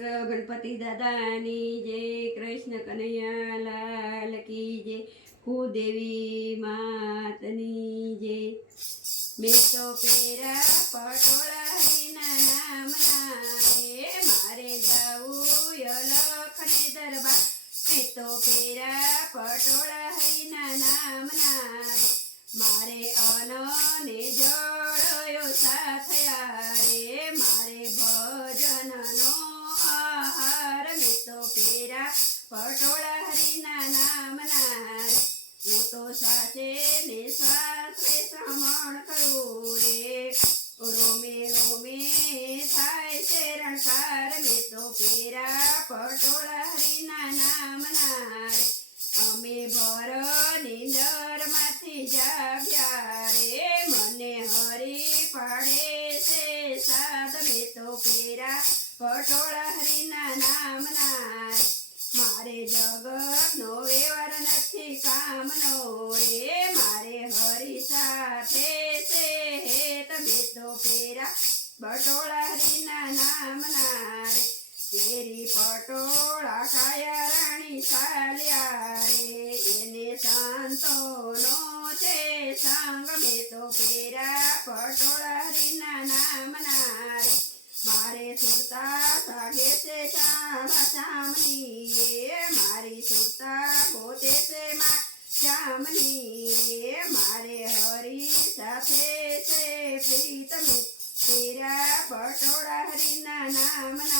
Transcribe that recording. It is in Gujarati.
ગણપતિ દાદાની જય, કૃષ્ણ કનૈયા લાલ કી જય, કુદેવી માતની જય. મેં તો પેરા પટોળા પટોળા હરિના નામના રે હું તો સાચે ને સાસરે શ્રમણ કરું રે રોમે રોમે થાય છે મેં તો પેરા પટોળા હરીના નામના રે અમે ભર નીંદરમાંથી મને હરી પાડે છે સાદ મે તો પેરા પટોળા હરિના નામના રે રે મારે હરી સાથે છે તમે તો ફેરા બટોળા હરીના નામના રે. તેરી પટોળા ખાયા રાણી ચાલ્યા રે. એને સંતોનો છે, સંગ. મેં તો ફેરા પટોળા હરીના નામના માં ચામની રે મારે હરી સાથે છે પ્રીત મેં તેરા પટોળા હરિના નામના